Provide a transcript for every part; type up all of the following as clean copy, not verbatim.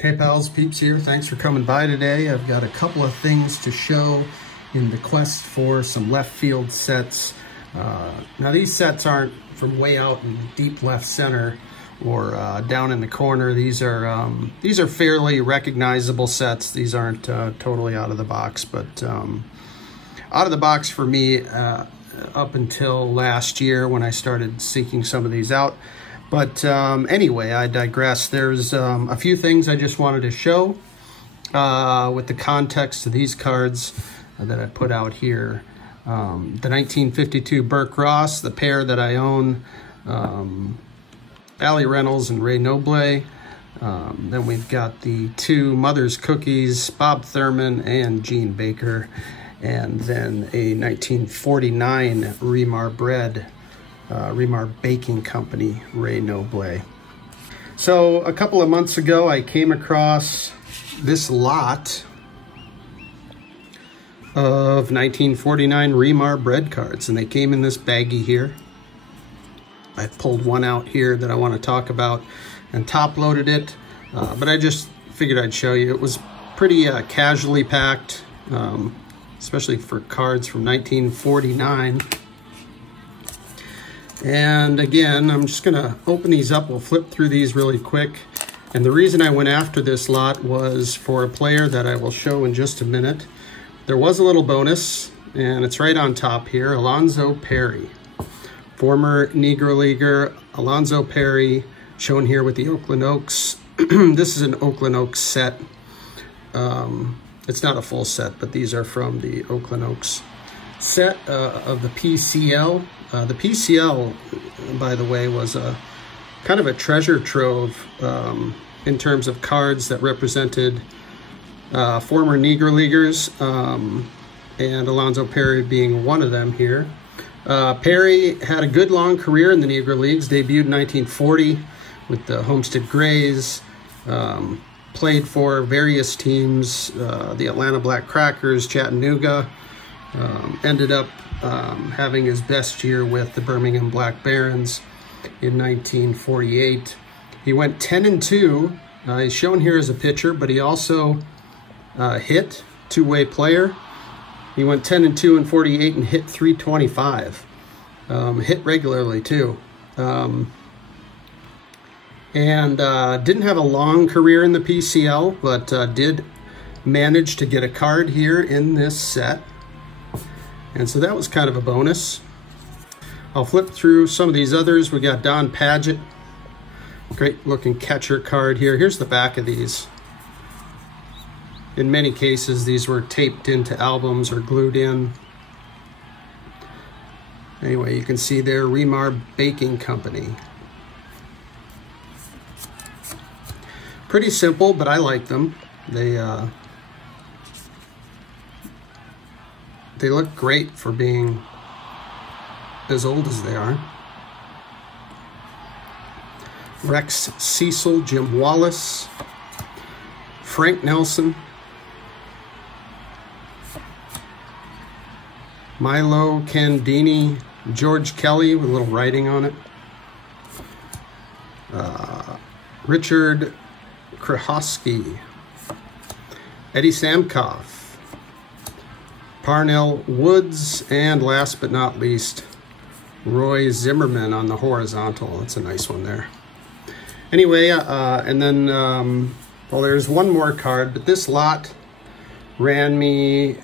Hey pals, Peeps here. Thanks for coming by today. I've got a couple of things to show in the quest for some left field sets. Now these sets aren't from way out in deep left center or down in the corner. These are fairly recognizable sets. These aren't totally out of the box, but out of the box for me up until last year when I started seeking some of these out. But anyway, I digress. There's a few things I just wanted to show with the context of these cards that I put out here. The 1952 Burke Ross, the pair that I own, Allie Reynolds and Ray Noble. Then we've got the two Mother's Cookies, Bob Thurman and Gene Baker. And then a 1949 Remar Bread, Remar Baking Company, Ray Noble. So a couple of months ago, I came across this lot of 1949 Remar bread cards, and they came in this baggie here. I pulled one out here that I want to talk about and top loaded it, but I just figured I'd show you. It was pretty casually packed, especially for cards from 1949. And again, I'm just gonna open these up. We'll flip through these really quick. And the reason I went after this lot was for a player that I will show in just a minute. There was a little bonus, and it's right on top here, Alonzo Perry. Former Negro Leaguer, Alonzo Perry, shown here with the Oakland Oaks. This is an Oakland Oaks set. It's not a full set, but these are from the Oakland Oaks set of the PCL. The PCL, by the way, was a kind of a treasure trove in terms of cards that represented former Negro Leaguers, and Alonzo Perry being one of them here. Perry had a good long career in the Negro Leagues, debuted in 1940 with the Homestead Grays, played for various teams, the Atlanta Black Crackers, Chattanooga, ended up having his best year with the Birmingham Black Barons in 1948. He went 10-2. He's shown here as a pitcher, but he also hit, two-way player. He went 10-2 in 48 and hit .325. Hit regularly too. And didn't have a long career in the PCL, but did manage to get a card here in this set. And so that was kind of a bonus. I'll flip through some of these others. We got Don Padgett, great looking catcher card here. Here's the back of these. In many cases, these were taped into albums or glued in. Anyway, you can see there, Remar Baking Company. Pretty simple, but I like them. They look great for being as old as they are. Rex Cecil, Jim Wallace, Frank Nelson, Milo Candini, George Kelly with a little writing on it, Richard Krahosky, Eddie Samkoff, Parnell Woods, and last but not least, Roy Zimmerman on the horizontal. That's a nice one there. Anyway, and then, well, there's one more card, but this lot ran me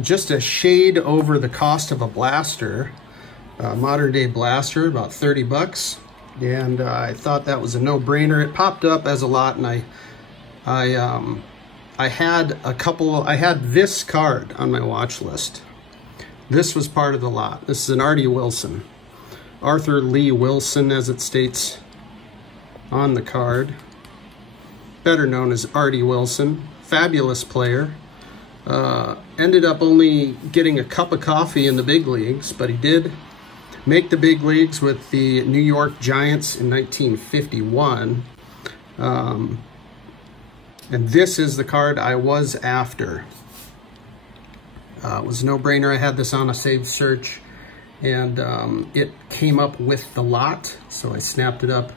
just a shade over the cost of a blaster, modern day blaster, about 30 bucks. And I thought that was a no-brainer. It popped up as a lot, and I had this card on my watch list. This was part of the lot. This is an Artie Wilson. Arthur Lee Wilson, as it states on the card. Better known as Artie Wilson. Fabulous player. Ended up only getting a cup of coffee in the big leagues, but he did make the big leagues with the New York Giants in 1951. And this is the card I was after. It was a no-brainer. I had this on a saved search, and it came up with the lot, so I snapped it up,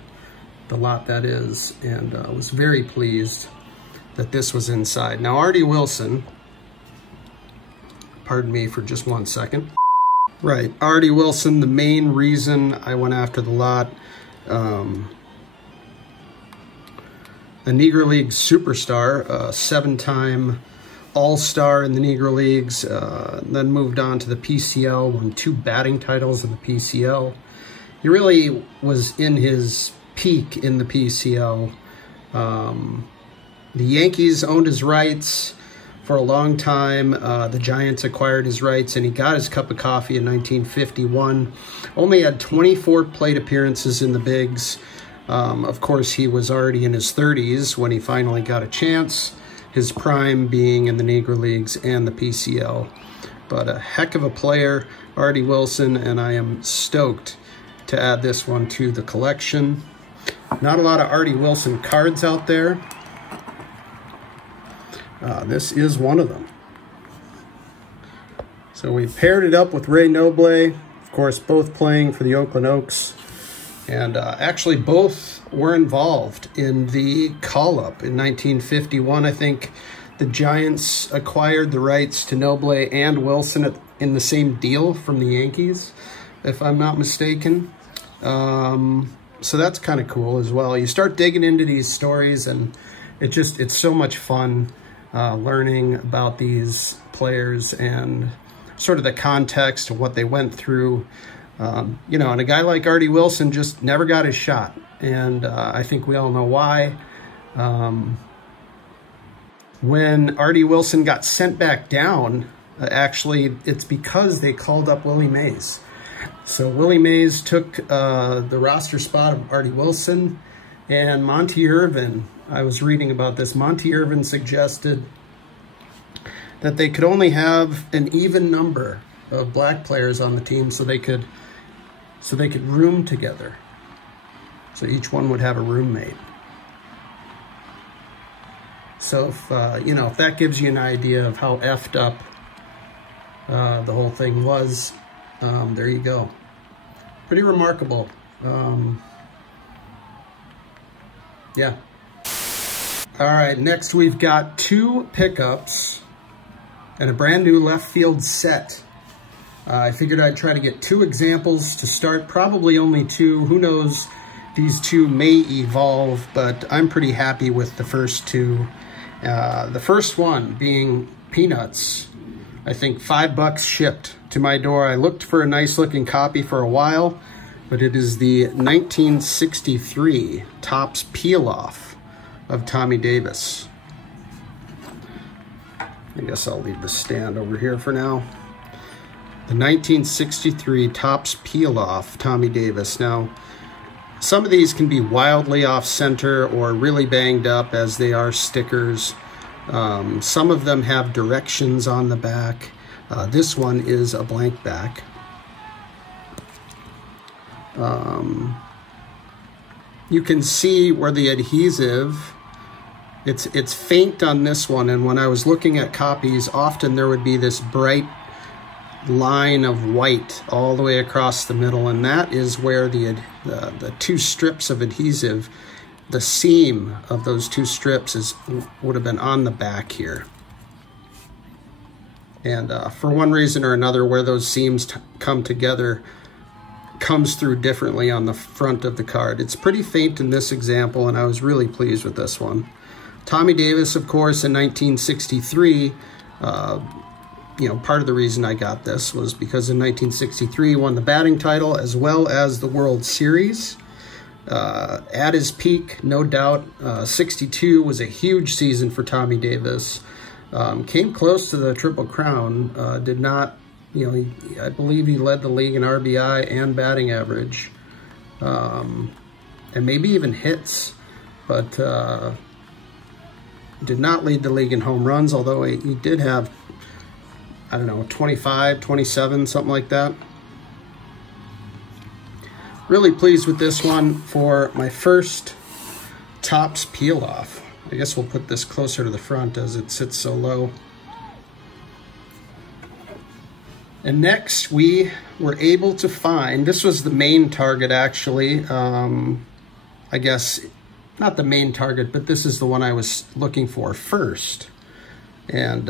the lot that is, and was very pleased. that this was inside. Now, Artie Wilson, pardon me for just 1 second. Right, Artie Wilson, the main reason I went after the lot, a Negro League superstar, a 7-time All-Star in the Negro Leagues, then moved on to the PCL, won 2 batting titles in the PCL. He really was in his peak in the PCL. The Yankees owned his rights for a long time. The Giants acquired his rights, and he got his cup of coffee in 1951. Only had 24 plate appearances in the bigs. Of course, he was already in his 30s when he finally got a chance, his prime being in the Negro Leagues and the PCL. But a heck of a player, Artie Wilson, and I am stoked to add this one to the collection. Not a lot of Artie Wilson cards out there. This is one of them. So we paired it up with Ray Noble, of course, both playing for the Oakland Oaks. And actually both were involved in the call-up in 1951. I think the Giants acquired the rights to Noble and Wilson in the same deal from the Yankees, if I'm not mistaken. So that's kind of cool as well. You start digging into these stories, and it's so much fun learning about these players and sort of the context of what they went through. You know, and a guy like Artie Wilson just never got his shot. And I think we all know why. When Artie Wilson got sent back down, actually, it's because they called up Willie Mays. So Willie Mays took the roster spot of Artie Wilson, and Monty Irvin, I was reading about this, Monty Irvin suggested that they could only have an even number of black players on the team so they could room together. So each one would have a roommate. So if, you know, if that gives you an idea of how effed up the whole thing was, there you go. Pretty remarkable. Yeah. All right, next we've got 2 pickups and a brand new left field set. I figured I'd try to get 2 examples to start, probably only 2. Who knows, these 2 may evolve, but I'm pretty happy with the first 2. The first one being Peanuts. I think $5 shipped to my door. I looked for a nice looking copy for a while, but it is the 1963 Topps Peel-Off of Tommy Davis. I guess I'll leave the stand over here for now. The 1963 Topps Peel-Off Tommy Davis. Now, some of these can be wildly off-center or really banged up as they are stickers. Some of them have directions on the back. This one is a blank back. You can see where the adhesive, it's faint on this one, and when I was looking at copies, often there would be this bright line of white all the way across the middle, and that is where the 2 strips of adhesive, the seam of those 2 strips would have been on the back here. And for one reason or another, where those seams come together comes through differently on the front of the card. It's pretty faint in this example, and I was really pleased with this one. Tommy Davis, of course, in 1963, you know, part of the reason I got this was because in 1963 he won the batting title as well as the World Series. At his peak, no doubt, 62 was a huge season for Tommy Davis. Came close to the Triple Crown, did not, you know, I believe he led the league in RBI and batting average, and maybe even hits, but did not lead the league in home runs, although he did have, I don't know, 25, 27, something like that. Really pleased with this one for my first Topps Peel-Off. I guess we'll put this closer to the front as it sits so low. And next we were able to find, this was the main target actually, I guess not the main target, but this is the one I was looking for first. And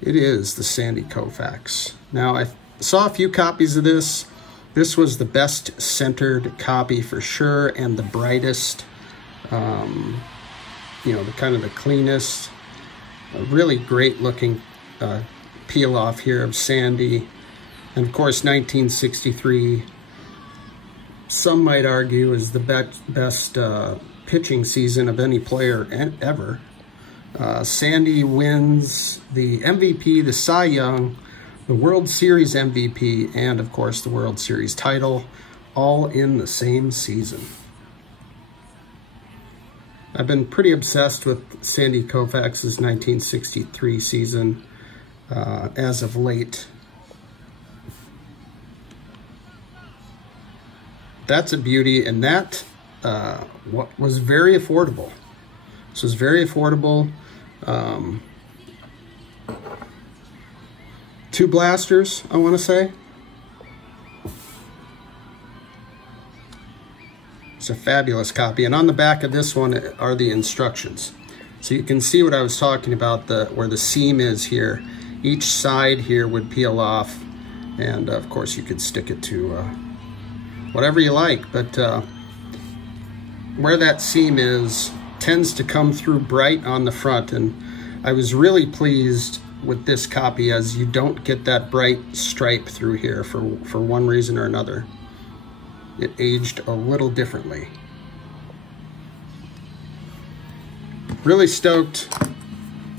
it is the Sandy Koufax. Now, I saw a few copies of this. This was the best centered copy for sure, and the brightest, you know, the kind of the cleanest. A really great looking peel off here of Sandy. And of course, 1963, some might argue, is the best pitching season of any player ever. Sandy wins the MVP, the Cy Young, the World Series MVP, and of course the World Series title, all in the same season. I've been pretty obsessed with Sandy Koufax's 1963 season as of late. That's a beauty, and that was very affordable. This was very affordable. 2 blasters, I want to say. It's a fabulous copy, and on the back of this one are the instructions. So you can see what I was talking about, where the seam is here. Each side here would peel off, and of course you could stick it to whatever you like, but where that seam is tends to come through bright on the front, and I was really pleased with this copy, as you don't get that bright stripe through here for one reason or another. It aged a little differently. Really stoked.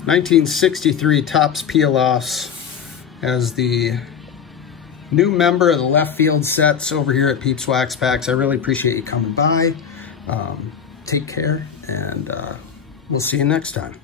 1963 Topps Peel-Offs as the new member of the left field sets over here at Peeps Wax Packs. I really appreciate you coming by. Take care, and we'll see you next time.